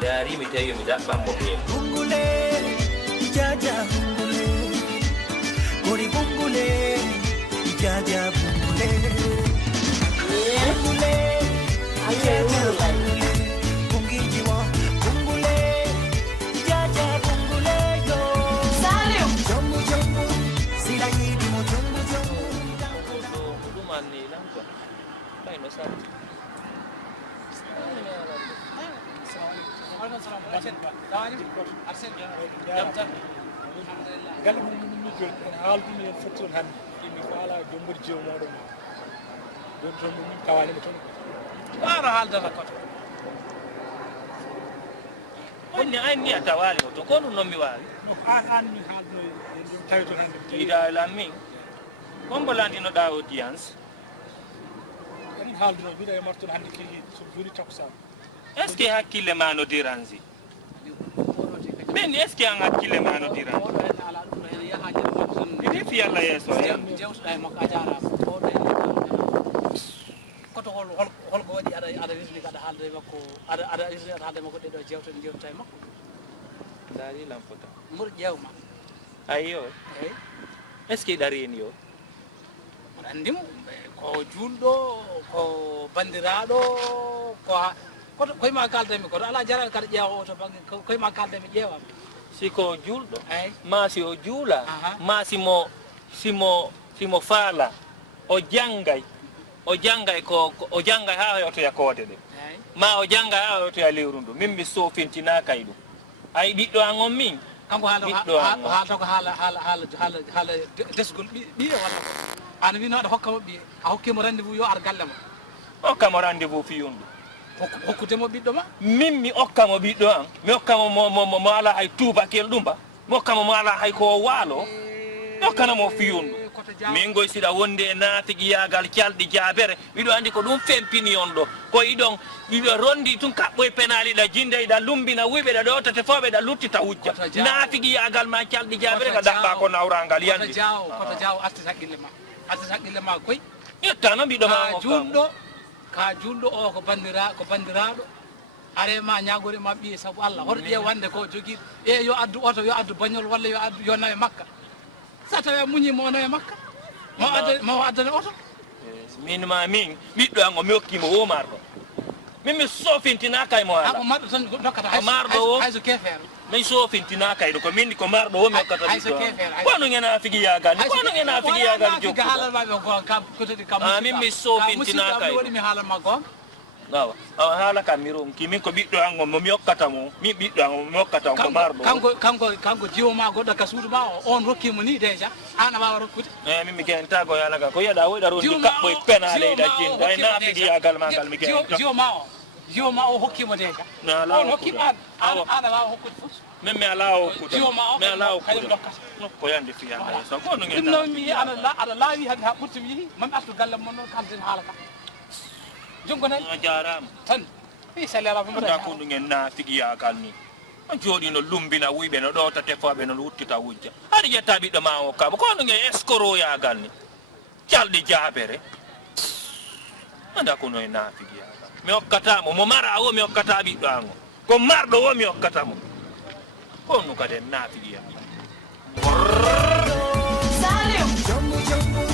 dari mi tawi mi daɓɓan mo ɓe bungule jaja bungule gori bungule jaja bungule bungule jaja bungule bungiji wo bungule jaja bungule yo salim jombu jombu silayidi mo jombu jombu ɗuman ni lan quoi ɓayno salti galle mum min joni en haaldino yen fotti toon hannde imi faala jombori jew moɗon joni toon min tawanima toon ɓaaro haaldata koto wonni anni a tawalimo toon ko ɗum noon mi wawi an min haaldino en joni tawi toon hannde ida lan min kombo landinoɗa audience en haaldino mbiɗa e martoon hannde kii so joni takusan est ce que hakkille ma no dérange ɓen est ce que an hakkille ma no dérange oɗo hen ala ɗum ɗo hen yahaji makko tan mi defi allah yeeso jewtuɗa e makko a jarama oɗo hen koto holko waɗi aɗa risni aɗa haalde e makko aɗa risni aɗa haalde e makko ɗeɗo jewte ɗe jewtuta e makko dari lamfota mboɗo ƴewma ayyo eyyi est ce que ɗa reeni yo mboɗo andimo ko julɗo ko bandiraɗo koto koyema kaldemi koto ala jarani kada ƴeewa o to banggue koyema kaldemi ƴeewam siko julɗo eyyi ma si o juula Aha. ma simo faala o janggay ko o janggay ha yotoya koode ɗe eyyi ma o janggay ha yotoya lewru ndu min mi sofintinakay ɗum ay ɓiɗɗo an on min kanko ɓiɗɗo an o haalta ko haala desgol ɓiye walla ko an wino aɗa hokkamo ɓiye a hokkimo rendez-vous yo ar galle ma hokkamo rendez-vous fiyundu hokkudemo ɓiɗɗo ma min mi okkamo ɓiɗɗo an mi okkamo mo ala hay tubakel ɗumba mi okkamo mo ala hay ko waalo mi okkanamo fiyundu min goy siɗa wonde e naatigi yagal calɗi jaabere miɗo andi ko ɗum fempini on ɗo ko iɗo rondi tun kaɓɓo e penali ɗa jinda iɗa lumbina wuyɓe ɗa ɗotate foɓe ɗa luttita hujja naatigi yagal ma calɗi jaabere ka daɓɓa ko nawrangal yandi koto jaw artit haqqille ma koy ƴettano mbiɗo ma ka julɗo o ko bandiraɗo arema ñagore ma ɓiye saabu Allah hoto ƴeew wande ko joguiɗo yo addu oto yo addu bañol walla yo nawe makka sa tawi a muñi mo nawe makka ma addane oto min ɓiɗɗo an o mi hokkimo womarɗo min mi sofintinaka e mo ala marɗo tan dokkata hayso kefere min sofintinaka e ɗo ko min ko marɗo wo mi hokkata ɓiɗɗo kono ngena figi yagal ni kono ngena figi yagal jokku haalalmaɓe gon kam peut-être kam min mi sofintinaka e waɗi mi haalanma gon awa haala kam mi ronki min ko ɓiɗɗo an on momi hokkata mo min ɓiɗɗo an momi hokkata on ko marɗo kanko jiwoma goɗɗo ka suudu ma o on rokkimo ni déjà an a wawa rokkude eyi min mi gentago yalaga ko yiyaɗa woyɗa rondi kaɓɓo e penale ɗa jinda e naafigi yagal magal mi genta jiwoma o hokkimo déjà on hokkima an a wawa hokkude fof min mi ala hokkude jiwoma o mi ala kañum hokkude dokkata ko yande fiyanga yeeso ko no ɗum ngenda noon mi yi aɗa laawi hade ha ɓurtimi yeehi mami artu galle mon noon kalden haala ka jongo nayi a jarama tan i saleraɓe anda ko ɗum en naafigi yagal ni on jooɗi no lumbina wuyɓe no ɗowtate foɓe no wuttita wujja aɗa ƴetta ɓiɗɗo ma o kaba ko ɗum en escoro yagal ni calɗi jaabere anda ko no e naafigi yagal mi hokkatamo mo mara o mi hokkata ɓiɗɗo an o ko marɗo o mi hokkatamo ko ɗum kadi en naafigi yagal jombu jombu